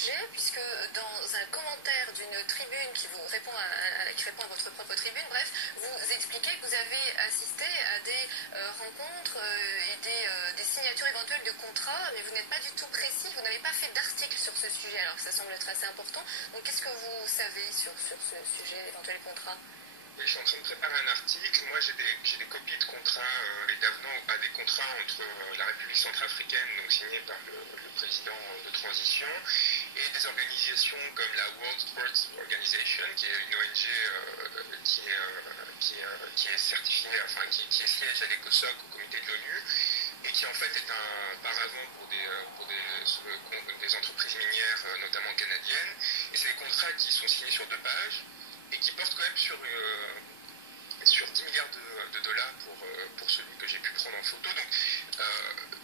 sujet, puisque dans un commentaire d'une tribune qui vous répond qui répond à votre propre tribune, bref, vous expliquez que vous avez assisté à des rencontres et des signatures éventuelles de contrats, mais vous n'êtes pas du tout précis, vous n'avez pas fait d'article sur ce sujet, alors que ça semble être assez important. Donc qu'est-ce que vous savez sur ce sujet d'éventuels contrats? Oui, je suis en train de préparer un article. Moi, j'ai des copies de contrats et d'avenants à des contrats entre la République centrafricaine, donc signés par le président de transition, et des organisations comme la World Sports Organization, qui est une ONG qui est certifiée, enfin qui est siège à l'ECOSOC, au comité de l'ONU, et qui en fait est un paravent pour des entreprises minières, notamment canadiennes. Et c'est des contrats qui sont signés sur 2 pages et qui portent quand même sur 10 milliards de dollars pour celui que j'ai pu prendre en photo. Donc,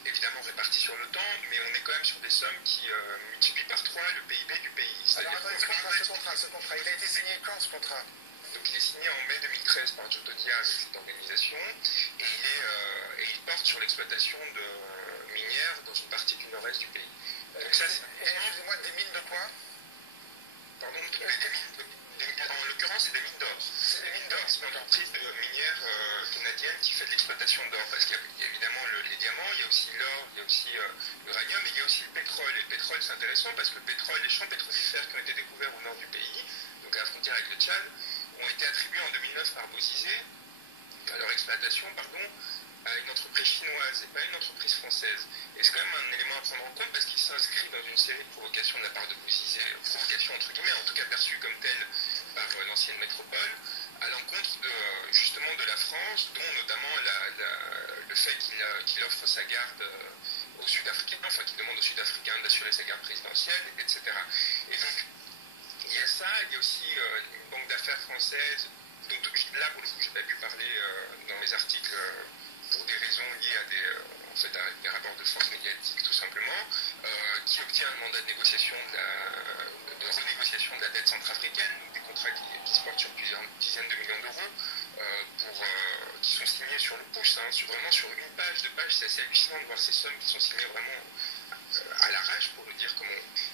évidemment répartis sur le temps, mais on est quand même sur des sommes qui multiplient par 3 le PIB du pays. Alors, attendez, ce contrat, il a été signé quand, ce contrat? Donc, il est signé en mai 2013 par Jotodia, cette organisation, et il porte sur l'exploitation de minières dans une partie du nord-est du pays. Donc, ça, et excusez-moi, des mines de quoi? Pardon, en l'occurrence, c'est des mines d'or. C'est des mines d'or, c'est une entreprise minière canadienne qui fait de l'exploitation d'or, parce qu'il y a évidemment les diamants, il y a aussi l'or, il y a aussi l'uranium, et il y a aussi le pétrole. Et le pétrole, c'est intéressant parce que le pétrole, les champs pétrolifères qui ont été découverts au nord du pays, donc à la frontière avec le Tchad, ont été attribués en 2009 par Bozizé, à leur exploitation, pardon, à une entreprise chinoise et pas une entreprise française. Et c'est quand même un élément à prendre en compte parce qu'il s'inscrit dans une série de provocations de la part de Bozizé, provocations entre guillemets, en tout cas perçues comme telles par l'ancienne métropole, à l'encontre justement de la France, dont notamment le fait qu'il offre sa garde aux Sud-Africains, enfin qu'il demande aux Sud-Africains d'assurer sa garde présidentielle, etc. Et donc, il y a ça, il y a aussi une banque d'affaires française, dont là pour le coup je n'ai pas pu parler dans mes articles pour des raisons liées à des rapports de force médiatique tout simplement, qui obtient un mandat de négociation de renégociation de la dette centrafricaine, donc des contrats qui se portent sur plusieurs dizaines de millions d'euros, qui sont signés sur le pouce, vraiment sur une page, 2 pages. C'est assez hallucinant de voir ces sommes qui sont signées vraiment à l'arrache, pour le dire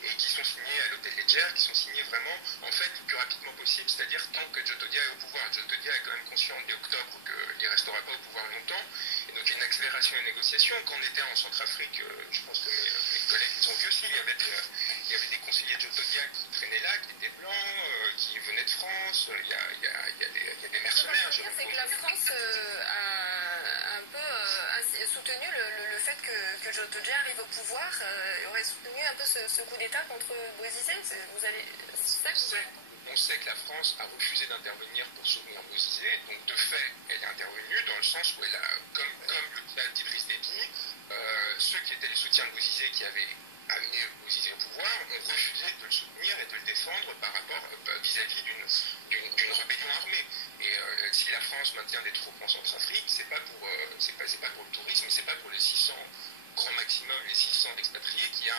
et qui sont signés à l'hôtel Ledger, qui sont signés vraiment, en fait, le plus rapidement possible, c'est-à-dire tant que Jotodia est au pouvoir. Jotodia est quand même conscient dès octobre qu'il ne restera pas au pouvoir longtemps, et donc il y a une accélération des négociations. Quand on était en Centrafrique, je pense que mes collègues ont vu aussi, il y avait des conseillers de Jotodia qui traînaient là, qui étaient blancs, qui venaient de France, il y a des mercenaires. C'est que la France a un peu soutenu le fait que Jotodia arrive au pouvoir, aurait soutenu un peu ce coup d'État contre Bozizé. On sait que la France a refusé d'intervenir pour soutenir Bozizé, donc de fait, elle est intervenue dans le sens où elle a, comme le cas d'Idriss Déby, ceux qui étaient les soutiens de Bozizé, qui avaient amené Bozizé au pouvoir, ont refusé de le soutenir et de le défendre par rapport vis-à-vis d'une rébellion armée. Et si la France maintient des troupes en Centrafrique, c'est pas pour le tourisme, c'est pas pour les 600 grand maximum, les 600 expatriés qu'il y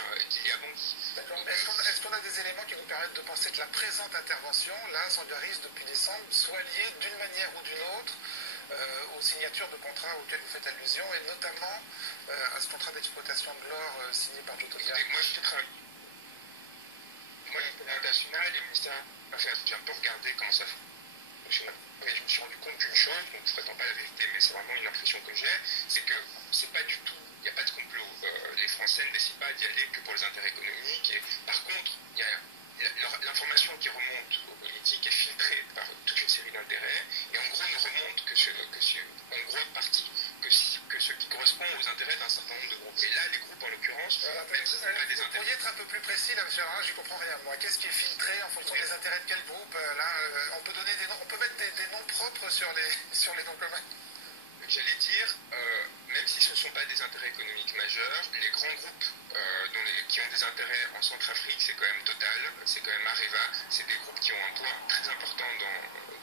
a bandit. D'accord. Est-ce qu'on a des éléments qui nous permettent de penser que la présente intervention, là, Sangaris, depuis décembre, soit liée d'une manière ou d'une autre aux signatures de contrats auxquels vous faites allusion, et notamment à ce contrat d'exploitation de l'or signé par Jotodia? Moi, je travaille. Moi, l'international et le ministère des Affaires, j'ai un peu regardé comment ça fonctionne. Mais je me suis rendu compte d'une chose, donc je ne prétends pas la vérité, mais c'est vraiment une impression que j'ai, c'est que c'est pas du tout, il n'y a pas de complot. Les Français ne décident pas d'y aller que pour les intérêts économiques. Et par contre, l'information qui remonte aux politiques est filtrée par toute une série d'intérêts, et en gros ne remonte en gros partie que ce qui correspond aux intérêts d'un certain nombre de groupes. Et là, les groupes en l'occurrence, même si ce n'est pas des intérêts. Vous pourriez être un peu plus précis là, monsieur Arras, j'y comprends rien. Moi, qu'est-ce qui est filtré en fonction des intérêts de quel groupe? Là, on peut donner des noms, on peut mettre des noms propres sur les noms communs. J'allais dire, même si ce ne sont pas des intérêts économiques majeurs, les grands groupes qui ont des intérêts en Centrafrique, c'est quand même Total, c'est quand même Areva, c'est des groupes qui ont un poids très important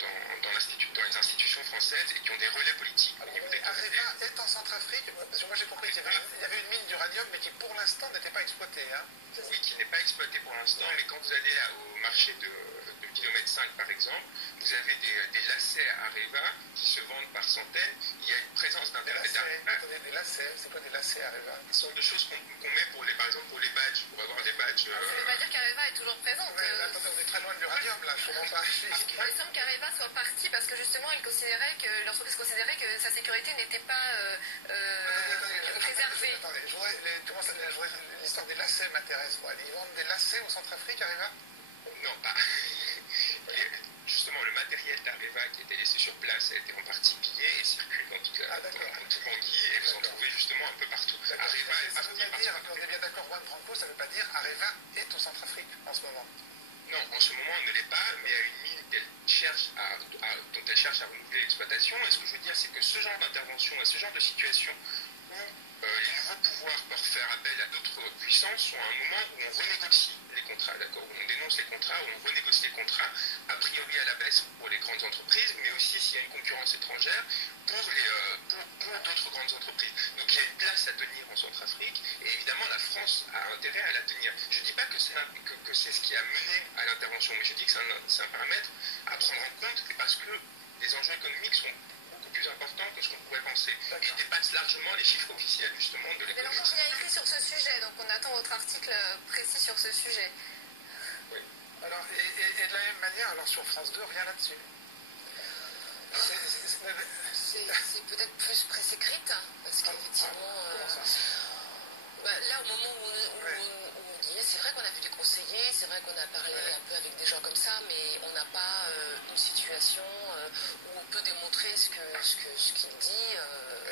dans les institutions françaises et qui ont des relais politiques. Areva est en Centrafrique, parce que moi j'ai compris qu'il y avait une mine d'uranium, mais qui pour l'instant n'était pas exploitée. Oui, qui n'est pas exploitée pour l'instant, mais quand vous allez au marché de kilomètre 5 par exemple, vous avez des lacets Areva qui se vendent par centaines. Il y a une présence d'intérêt. Des lacets, c'est quoi des lacets Areva? Ce sont des choses qu'on met pour les, par exemple pour les badges, pour avoir des badges. Ça ne veut pas dire qu'Areva est toujours présente. Attendez, on est très loin de l'uranium là, je comprends pas. Il semble qu'Areva soit parti parce que justement l'entreprise considérait que sa sécurité n'était pas préservée. Attendez, l'histoire des lacets m'intéresse. Ils vendent des lacets au Centrafrique, Areva? Non, pas. Justement, le matériel d'Areva qui était laissé sur place a été en partie pillé et circule dans tout Bangui et vous en trouvez justement un peu partout. Areva est parti. On est bien d'accord, Juan Branco, ça ne veut pas dire Areva est au Centrafrique en ce moment. Non, en ce moment, on ne l'est pas, mais il y a une mine dont elle cherche à renouveler l'exploitation. Et ce que je veux dire, c'est que ce genre d'intervention et ce genre de situation où les nouveaux pouvoirs peuvent faire appel à d'autres puissances sont à un moment où on renégocie les contrats, d'accord, où on dénonce les contrats, où on renégocie les contrats, a priori à la baisse pour les grandes entreprises, mais aussi s'il y a une concurrence étrangère pour d'autres grandes entreprises. Donc il y a une place à tenir en Centrafrique, et évidemment la France a intérêt à la tenir. Je ne dis pas que c'est ce qui a mené à l'intervention, mais je dis que c'est un paramètre à prendre en compte, parce que les enjeux économiques sont plus important que ce qu'on pourrait penser. Et dépasse largement les chiffres officiels, justement, de l'économie. Mais alors, il y a écrit sur ce sujet, donc on attend votre article précis sur ce sujet. Oui. Alors, et de la même manière, alors sur France 2, rien là-dessus. C'est peut-être plus presse écrite, parce qu'effectivement, là, au moment où on dit, c'est vrai qu'on a vu des conseillers, c'est vrai qu'on a parlé un peu avec des gens comme ça, mais on n'a pas une situation où on peut démontrer ce qu'il dit,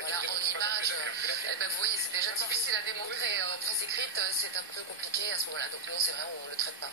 en image. Vous voyez, c'est déjà difficile à démontrer. En presse écrite, c'est un peu compliqué à ce moment-là. Donc non, c'est vrai, on ne le traite pas.